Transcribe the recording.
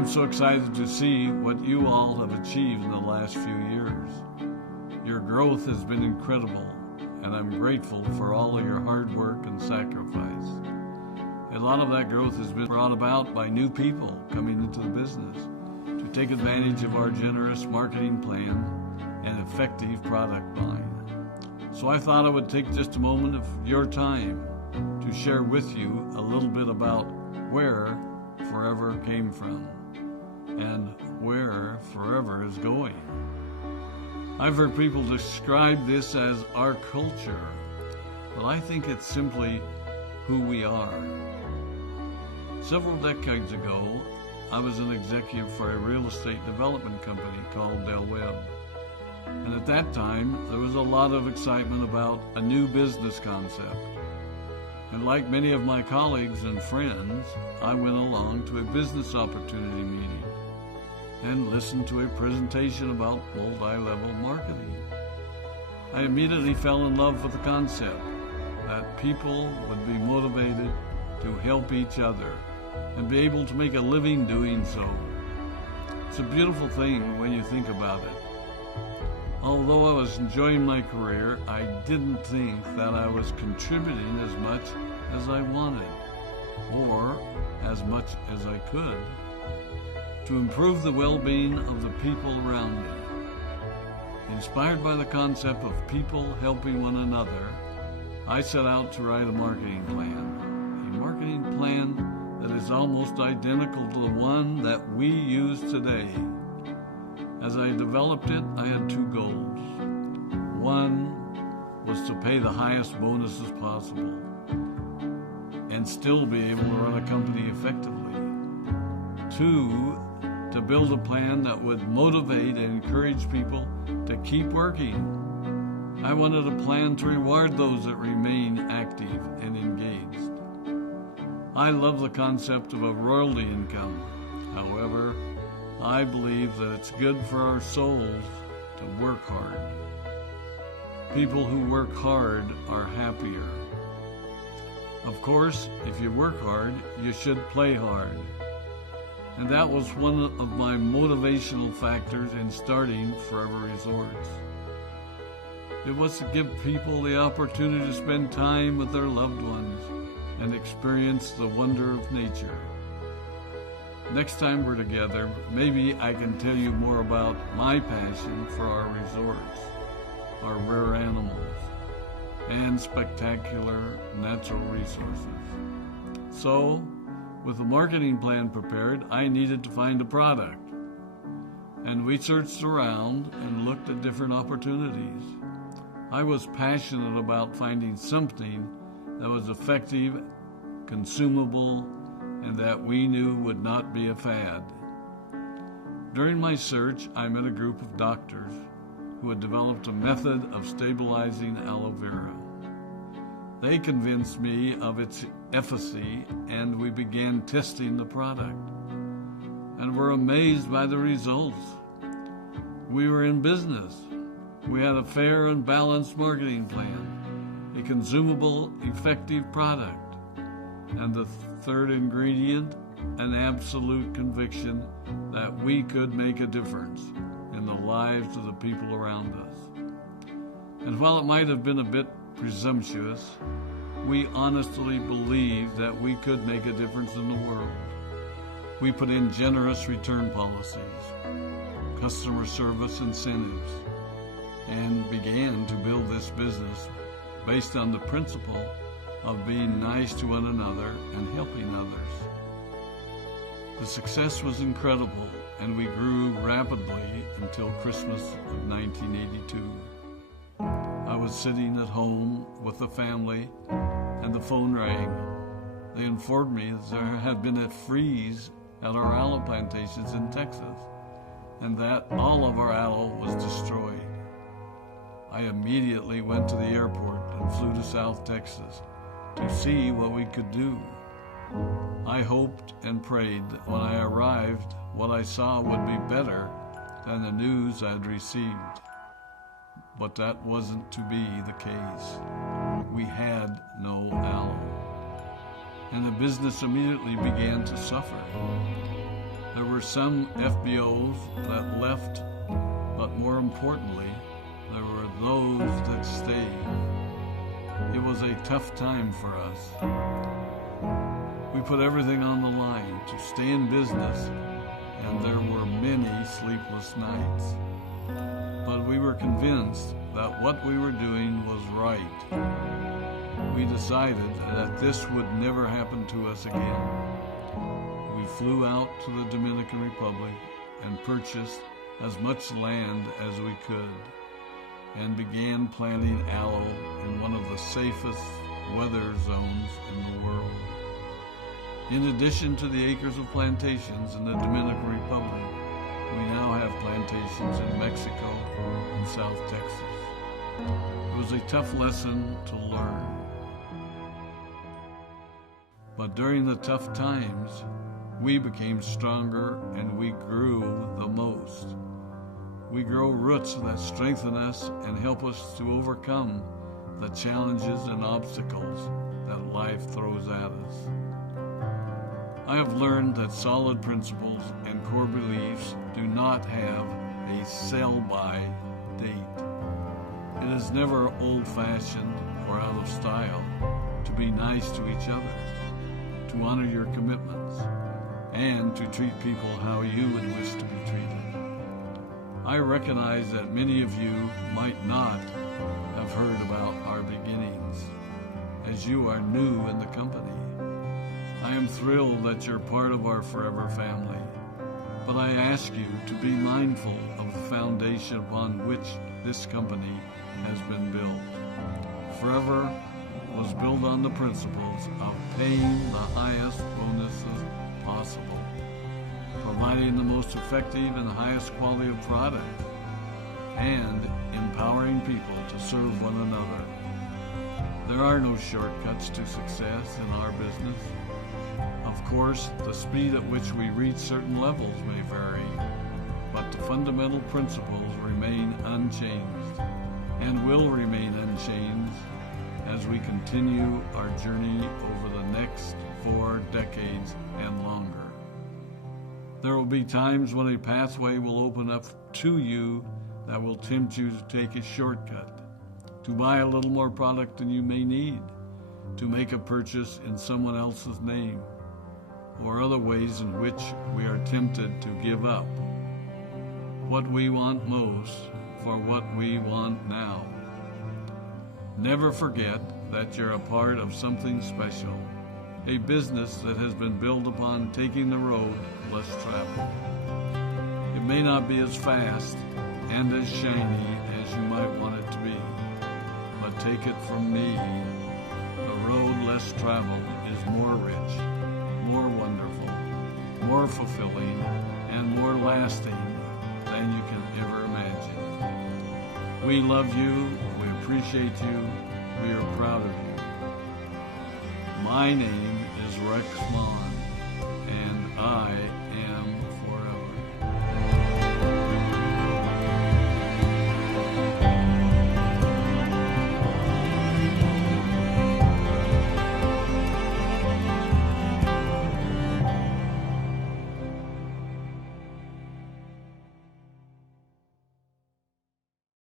I'm so excited to see what you all have achieved in the last few years. Your growth has been incredible, and I'm grateful for all of your hard work and sacrifice. A lot of that growth has been brought about by new people coming into the business to take advantage of our generous marketing plan and effective product line. So I thought I would take just a moment of your time to share with you a little bit about where Forever came from and where Forever is going. I've heard people describe this as our culture, but I think it's simply who we are. Several decades ago, I was an executive for a real estate development company called Del Webb. And at that time, there was a lot of excitement about a new business concept. And like many of my colleagues and friends, I went along to a business opportunity meeting and listened to a presentation about multi-level marketing. I immediately fell in love with the concept that people would be motivated to help each other and be able to make a living doing so. It's a beautiful thing when you think about it. Although I was enjoying my career, I didn't think that I was contributing as much as I wanted, or as much as I could, to improve the well-being of the people around me. Inspired by the concept of people helping one another, I set out to write a marketing plan that is almost identical to the one that we use today. As I developed it, I had two goals. One was to pay the highest bonuses possible and still be able to run a company effectively. Two, to build a plan that would motivate and encourage people to keep working. I wanted a plan to reward those that remain active and engaged. I love the concept of a royalty income. However, I believe that it's good for our souls to work hard. People who work hard are happier. Of course, if you work hard, you should play hard. And that was one of my motivational factors in starting Forever Resorts. It was to give people the opportunity to spend time with their loved ones and experience the wonder of nature. Next time we're together, maybe I can tell you more about my passion for our resorts, our rare animals, and spectacular natural resources. So, with the marketing plan prepared, I needed to find a product. And we searched around and looked at different opportunities. I was passionate about finding something that was effective, consumable, and that we knew would not be a fad. During my search, I met a group of doctors who had developed a method of stabilizing aloe vera. They convinced me of its efficacy, and we began testing the product, and were amazed by the results. We were in business. We had a fair and balanced marketing plan, a consumable, effective product, and the third ingredient, an absolute conviction that we could make a difference in the lives of the people around us. And while it might have been a bit presumptuous, we honestly believed that we could make a difference in the world. We put in generous return policies, customer service incentives, and began to build this business based on the principle of being nice to one another and helping others. The success was incredible, and we grew rapidly until Christmas of 1982. I was sitting at home with the family, and the phone rang. They informed me that there had been a freeze at our aloe plantations in Texas, and that all of our aloe was destroyed. I immediately went to the airport and flew to South Texas to see what we could do. I hoped and prayed that when I arrived, what I saw would be better than the news I'd received. But that wasn't to be the case. We had no aloe, and the business immediately began to suffer. There were some FBOs that left, but more importantly, there were those that stayed. It was a tough time for us. We put everything on the line to stay in business, and there were many sleepless nights. But we were convinced that what we were doing was right. We decided that this would never happen to us again. We flew out to the Dominican Republic and purchased as much land as we could and began planting aloe in one of the safest weather zones in the world. In addition to the acres of plantations in the Dominican Republic, we now have plantations in Mexico and South Texas. It was a tough lesson to learn. But during the tough times, we became stronger and we grew the most. We grow roots that strengthen us and help us to overcome the challenges and obstacles that life throws at us. I have learned that solid principles and core beliefs do not have a sell-by date. It is never old-fashioned or out of style to be nice to each other, to honor your commitments, and to treat people how you would wish to be treated. I recognize that many of you might not have heard about our beginnings, as you are new in the company. I am thrilled that you're part of our forever family, but I ask you to be mindful of the foundation upon which this company has been built. Forever was built on the principles of paying the highest bonuses possible, providing the most effective and highest quality of product, and empowering people to serve one another. There are no shortcuts to success in our business. Of course, the speed at which we reach certain levels may vary, but the fundamental principles remain unchanged and will remain unchanged as we continue our journey over the next 4 decades and longer. There will be times when a pathway will open up to you that will tempt you to take a shortcut, to buy a little more product than you may need, to make a purchase in someone else's name, or other ways in which we are tempted to give up what we want most for what we want now. Never forget that you're a part of something special, a business that has been built upon taking the road less traveled. It may not be as fast and as shiny as you might want it to be, but take it from me, the road less traveled is more rich, more wonderful, more fulfilling, and more lasting than you can ever imagine. We love you, we appreciate you, we are proud of you. My name is Rex Mon, and I